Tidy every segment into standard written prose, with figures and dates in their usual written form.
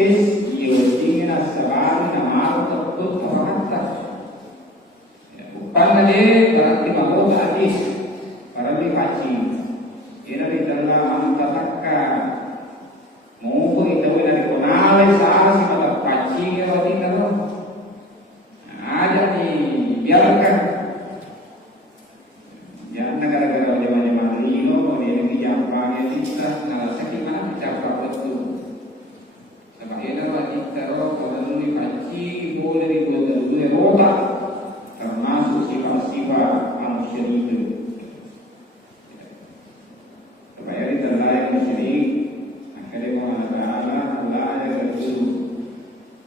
praktis iutingin asabari na makatutut kapakanta. Bukan aja berarti makhluk hadis, berarti kaji. Ina di dalam tataka mau itu dari konale salah sih kalau kaji berarti kalau ada dibiarkan. Ya negara-negara zaman-zaman dulu dia yang dijampangnya kita nggak sakit mana bicara betul. Sebabnya wajib teror kalau dikaji boleh dibuat dulu roda termasuk sifat-sifat manusia itu. Supaya diterlayan musyrik, akhirnya Allah Taala belajar dulu.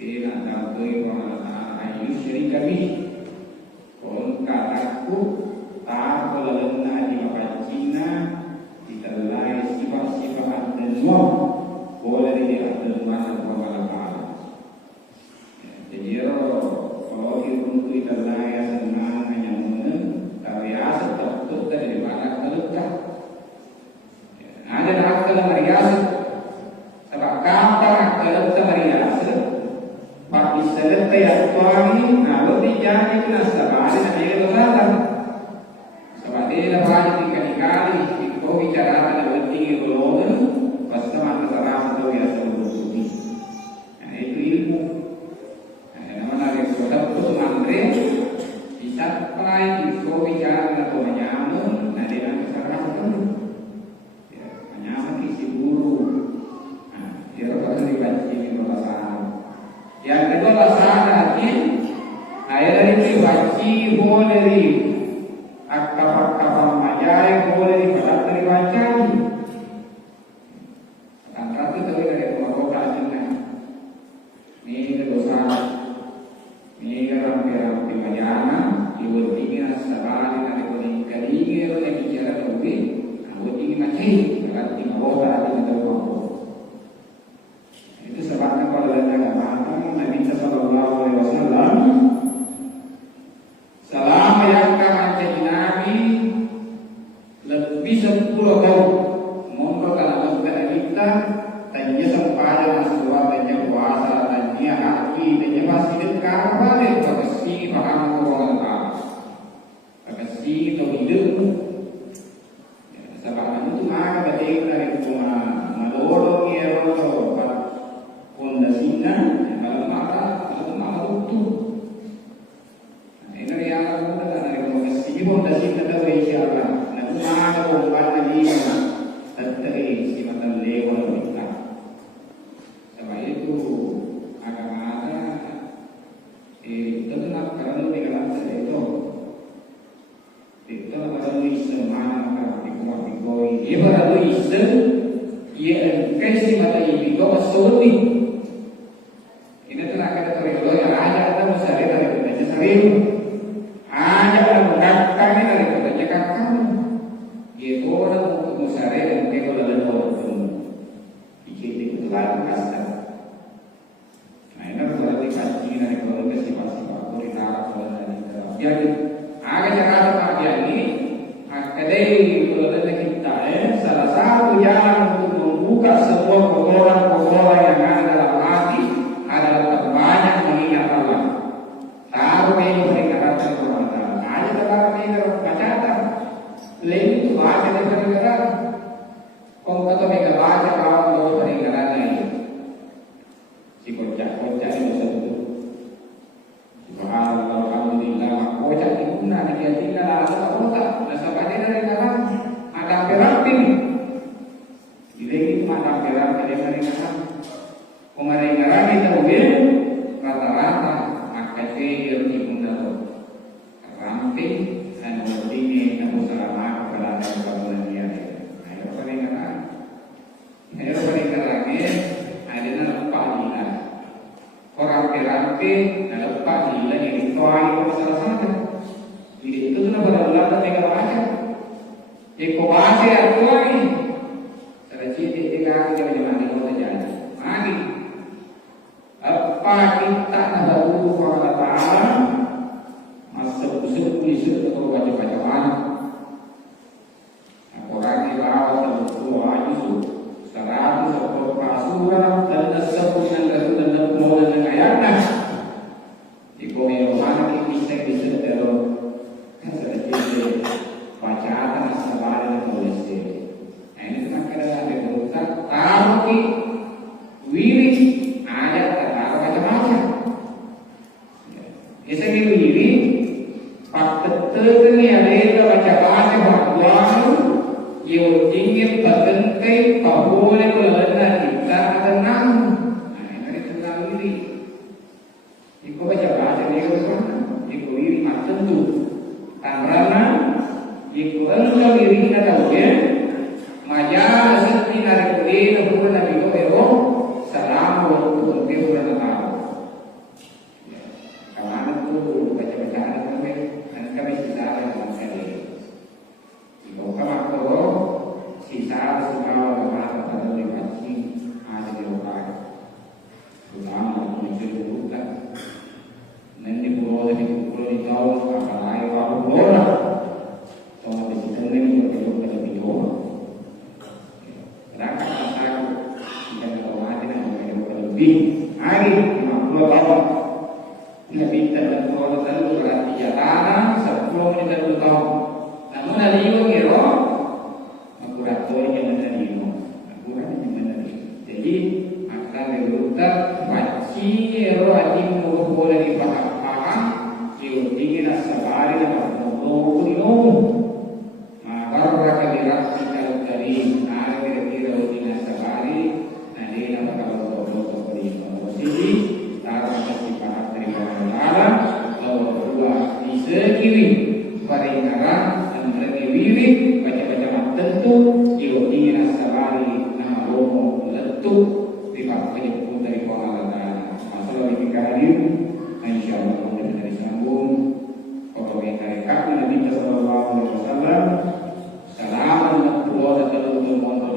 Tidak tahu Allah Taala ayu syirik kami. Kon kataku tak boleh di bapak Cina diterlayan sifat-sifat dan semua boleh dilihat mana Allah Taala. Jadi kalau itu diterlayan senang hanya tapi asal tertutup dari mana terletak. Ada akal marias, sebab kata akal marias, pak diselet ya tuami, lalu dijadi kena sebab ada yang bersalah. Sebab dia banyak dikali-kali, kau bicara ada penting golongan, pas teman kesalahan itu ya sebelum nah itu ilmu. Nama dari kota itu mantri, bisa pelai kau bicara atau menyamun, nah dia kesalahan itu. Yang kedua laksana hati ayat dari wajib boleh di akal-akal majai boleh di pada dari wajib antara itu dari pengorbanan juga ini dosa ini ramai-ramai majana ibu tinggi asal dari kondisi kali yang bicara lebih ibu tinggi macam berarti pengorbanan itu itu sebabnya kalau ada Nabi Sallallahu Alaihi Wasallam selama yang menjadi Nabi lebih 10 tahun monggo kalau kita tanya sampai masuk tanya puasa tanya haji tanya masih dekat balik kasih paham orang kasih tahu hidup sebab itu maka batik dari rumah maloro ya pondasinya kalau mata itu ini yang ada dari pondasi kita berisialah nah mana bomban lagi tetapi sifatan lewat kita sebab itu agama ada itu nak kalau dengan itu kalau Islam maka dikoi ibarat Islam ia kasih mata ini kau masuk ini telah kata terlalu yang ada kita mesti dari kita sering ada orang mengatakan ini dari kita kakak gitu orang untuk musare dan mungkin kalau ada orang itu lain kasta nah ini berarti kaji dari kalau kita sifat-sifat kuliner jadi agak cara pakai ini akademi kalau ada kita salah satu jalan untuk membuka semua kotoran-kotoran yang ada dalam hati adalah banyak mengingat Allah. Tahu ini peringatan Allah Taala. Ada tempat ini tercatat. Lain itu baca di peringatan. Kau kata mereka baca kawan bawa peringatan ini. Si kocak-kocak ini satu. Subhanallah, alhamdulillah. Kocak diguna digantikan ada kocak. Nasabahnya dari dalam ada perapi. Jadi itu ada perapi dari peringatan. Pengarang-arang itu mungkin rata-rata makasih yang diundang ramping dan berdini dan selama keberadaan bangunan dia. Ayo pengarang ada nampak dia orang ramping dan nampak dia yang dituai masalah sana. Jadi itu sudah berulang tiga baca. Jika baca atuai, terjadi tiga jam terjadi. Lagi. Apa kita dahulu kepada Ta'ala masuk usul atau baca-baca mana Al-Quran dibawa dalam 10 ayat 100 atau surah dan 10 yang ada kata macam-macam. Isa kiri paktetekan yang ada baca-baca bahwa yang ingin berkentai boleh berlena kita tenang. Nah, ini tenang diri. Iku baca-baca dia bersama. Iku diri macam tu. Karena iku engkau diri kata dia. Majalah senti narik diri bukan nabi ko pero salam untuk bukan tahu. Kawan tu baca-baca kami kita dalam seri. Ibu kawan tu sisa semua bahasa dalam lewat ada di lokal. Ulama mencuri bukan. Nanti boleh di tahu apa lagi apa boleh. Soal di situ ni berkaitan dengan video. Sedangkan saya tidak tahu ada yang lebih hari 50 tahun. Nabi terbentuk lalu berarti jalanan 10 menit dulu tahun. Namun ada yang kira aku rasa yang ada di jadi akan diutak baci roh mau boleh dipaham jika ingin asabari dan mau baru akan dirasakan dari ada kira-kira ingin asabari nanti apa kalau di posisi taruh dipaham dari Allah lalu kedua di sekiri peringatan dan berkiri baca-baca tentu jika ingin asabari nama romo letup dipakai pun dari Allah Taala. Masalah di hadir, insyaallah boleh dari sambung. Kalau kita rekap Nabi sallallahu alaihi wasallam, salam dua datang untuk mondor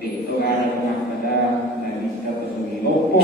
di itu ada pada Nabi kita sebagai lopo